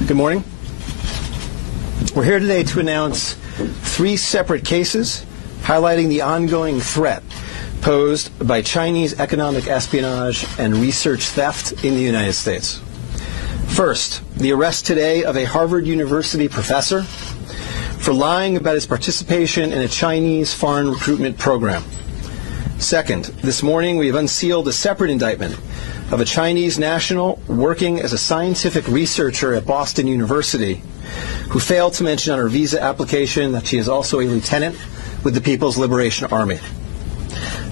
Good morning. We're here today to announce 3 separate cases highlighting the ongoing threat posed by Chinese economic espionage and research theft in the United States. First, the arrest today of a Harvard University professor for lying about his participation in a Chinese foreign recruitment program. Second, this morning we have unsealed a separate indictment of a Chinese national working as a scientific researcher at Boston University who failed to mention on her visa application that she is also a lieutenant with the People's Liberation Army.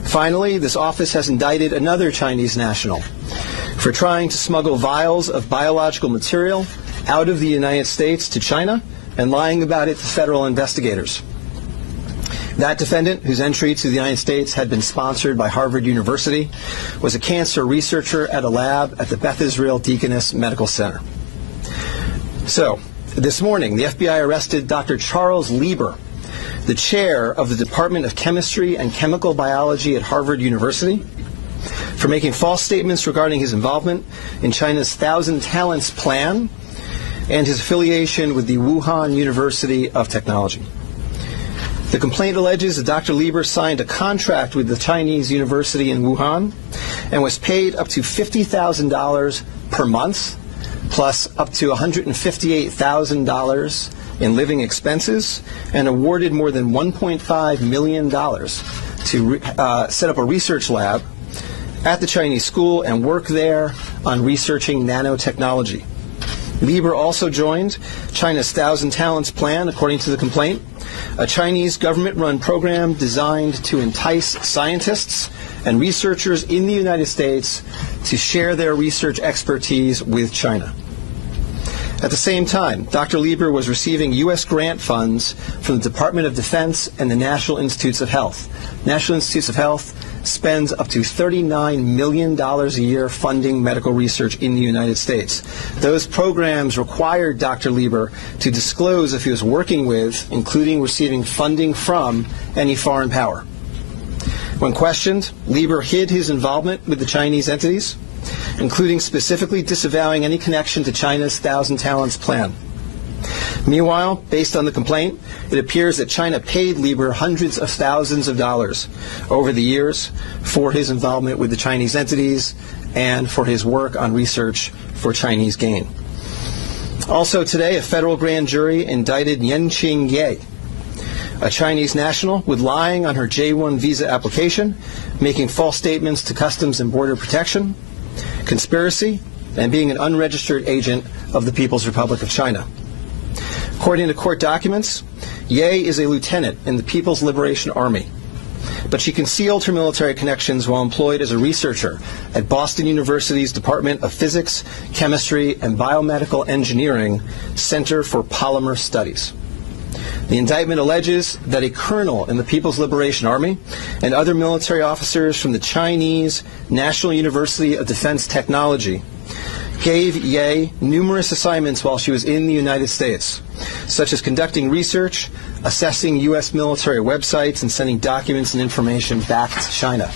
Finally, this office has indicted another Chinese national for trying to smuggle vials of biological material out of the United States to China and lying about it to federal investigators. That defendant, whose entry to the United States had been sponsored by Harvard University, was a cancer researcher at a lab at the Beth Israel Deaconess Medical Center. So, this morning, the FBI arrested Dr. Charles Lieber, the chair of the Department of Chemistry and Chemical Biology at Harvard University, for making false statements regarding his involvement in China's Thousand Talents Plan and his affiliation with the Wuhan University of Technology. The complaint alleges that Dr. Lieber signed a contract with the Chinese university in Wuhan and was paid up to $50,000 per month, plus up to $158,000 in living expenses, and awarded more than $1.5 million to set up a research lab at the Chinese school and work there on researching nanotechnology. Lieber also joined China's Thousand Talents Plan, according to the complaint, a Chinese government-run program designed to entice scientists and researchers in the United States to share their research expertise with China. At the same time, Dr. Lieber was receiving U.S. grant funds from the Department of Defense and the National Institutes of Health. National Institutes of Health spends up to $39 million a year funding medical research in the United States. Those programs required Dr. Lieber to disclose if he was working with, including receiving funding from, any foreign power. When questioned, Lieber hid his involvement with the Chinese entities, including specifically disavowing any connection to China's Thousand Talents Plan. Meanwhile, based on the complaint, it appears that China paid Lieber hundreds of thousands of dollars over the years for his involvement with the Chinese entities and for his work on research for Chinese gain. Also today, a federal grand jury indicted Yanqing Ye, a Chinese national, with lying on her J-1 visa application, making false statements to Customs and Border Protection, conspiracy, and being an unregistered agent of the People's Republic of China. According to court documents, Ye is a lieutenant in the People's Liberation Army, but she concealed her military connections while employed as a researcher at Boston University's Department of Physics, Chemistry, and Biomedical Engineering Center for Polymer Studies. The indictment alleges that a colonel in the People's Liberation Army and other military officers from the Chinese National University of Defense Technology gave Ye numerous assignments while she was in the United States, such as conducting research, assessing U.S. military websites, and sending documents and information back to China.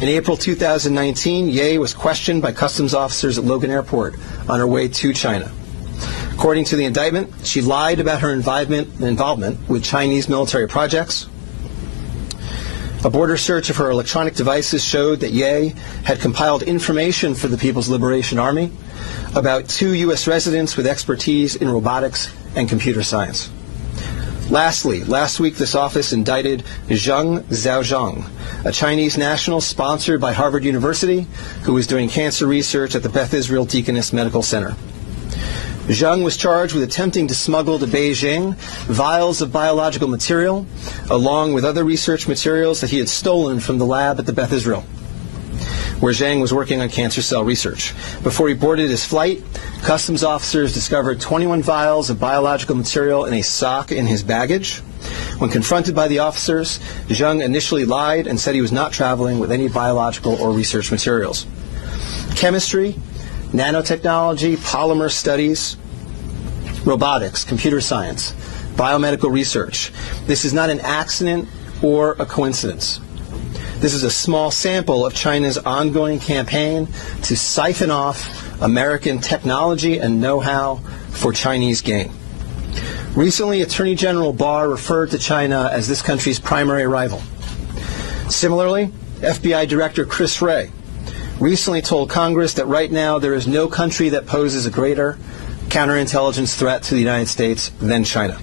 In April 2019, Ye was questioned by customs officers at Logan Airport on her way to China. According to the indictment, she lied about her involvement with Chinese military projects. A border search of her electronic devices showed that Ye had compiled information for the People's Liberation Army about 2 U.S. residents with expertise in robotics and computer science. Lastly, last week this office indicted Zheng Zhaozhang, a Chinese national sponsored by Harvard University who was doing cancer research at the Beth Israel Deaconess Medical Center. Zheng was charged with attempting to smuggle to Beijing vials of biological material, along with other research materials that he had stolen from the lab at the Beth Israel, where Zheng was working on cancer cell research. Before he boarded his flight, customs officers discovered 21 vials of biological material in a sock in his baggage. When confronted by the officers, Zheng initially lied and said he was not traveling with any biological or research materials. Chemistry, nanotechnology, polymer studies, robotics, computer science, biomedical research. This is not an accident or a coincidence. This is a small sample of China's ongoing campaign to siphon off American technology and know-how for Chinese gain. Recently, Attorney General Barr referred to China as this country's primary rival. Similarly, FBI Director Chris Wray recently told Congress that right now there is no country that poses a greater counterintelligence threat to the United States than China.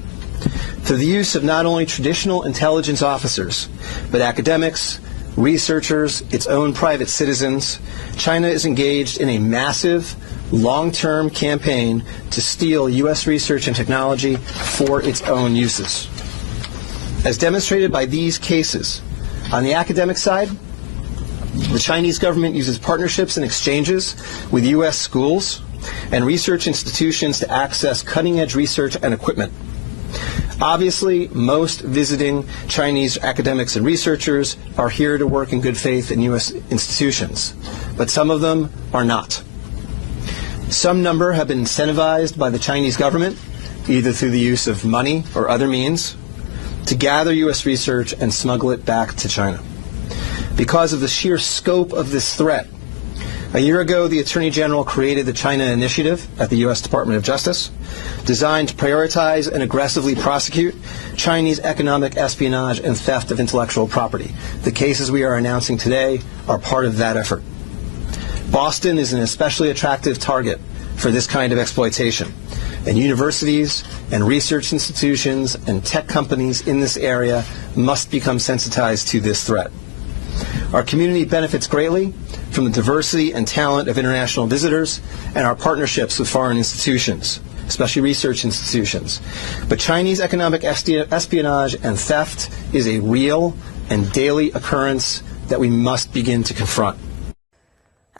Through the use of not only traditional intelligence officers, but academics, researchers, its own private citizens, China is engaged in a massive, long-term campaign to steal U.S. research and technology for its own uses. As demonstrated by these cases, on the academic side, the Chinese government uses partnerships and exchanges with U.S. schools and research institutions to access cutting-edge research and equipment. Obviously, most visiting Chinese academics and researchers are here to work in good faith in U.S. institutions, but some of them are not. Some number have been incentivized by the Chinese government, either through the use of money or other means, to gather U.S. research and smuggle it back to China. Because of the sheer scope of this threat, a year ago, the Attorney General created the China Initiative at the U.S. Department of Justice, designed to prioritize and aggressively prosecute Chinese economic espionage and theft of intellectual property. The cases we are announcing today are part of that effort. Boston is an especially attractive target for this kind of exploitation, and universities and research institutions and tech companies in this area must become sensitized to this threat. Our community benefits greatly from the diversity and talent of international visitors and our partnerships with foreign institutions, especially research institutions. But Chinese economic espionage and theft is a real and daily occurrence that we must begin to confront.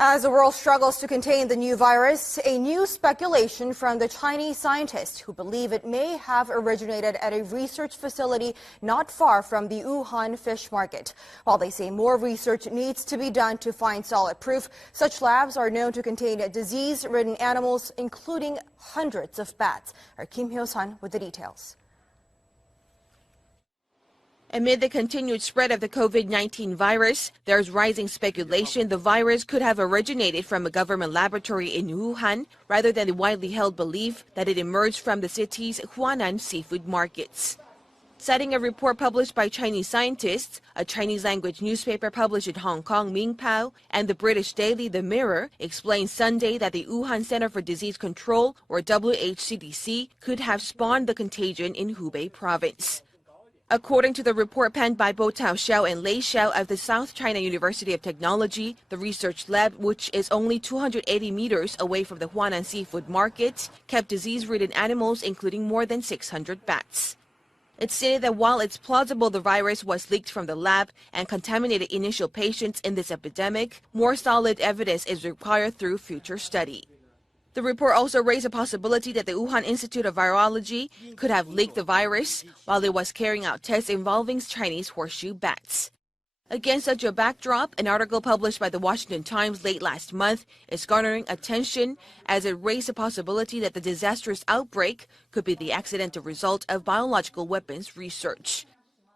As the world struggles to contain the new virus, a new speculation from the Chinese scientists who believe it may have originated at a research facility not far from the Wuhan fish market. While they say more research needs to be done to find solid proof, such labs are known to contain disease-ridden animals, including hundreds of bats. Our Kim Hyo-sun with the details. Amid the continued spread of the COVID-19 virus, there's rising speculation the virus could have originated from a government laboratory in Wuhan, rather than the widely held belief that it emerged from the city's Huanan seafood markets. Citing a report published by Chinese scientists, a Chinese-language newspaper published in Hong Kong, Mingpao, and the British daily The Mirror explained Sunday that the Wuhan Center for Disease Control, or WHCDC, could have spawned the contagion in Hubei province. According to the report penned by Bo Tao Xiao and Lei Xiao of the South China University of Technology, the research lab, which is only 280 meters away from the Huanan seafood market, kept disease-ridden animals, including more than 600 bats. It stated that while it's plausible the virus was leaked from the lab and contaminated initial patients in this epidemic, more solid evidence is required through future study. The report also raised a possibility that the Wuhan Institute of Virology could have leaked the virus while it was carrying out tests involving Chinese horseshoe bats. Against such a backdrop, an article published by the Washington Times late last month is garnering attention as it raised a possibility that the disastrous outbreak could be the accidental result of biological weapons research.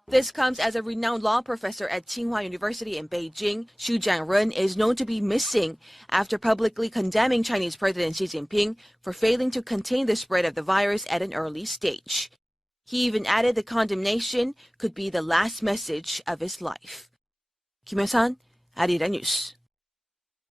This comes as a renowned law professor at Tsinghua University in Beijing, Xu Jianren, is known to be missing after publicly condemning Chinese President Xi Jinping for failing to contain the spread of the virus at an early stage. He even added the condemnation could be the last message of his life. Kim Hyo-sun, Arirang News.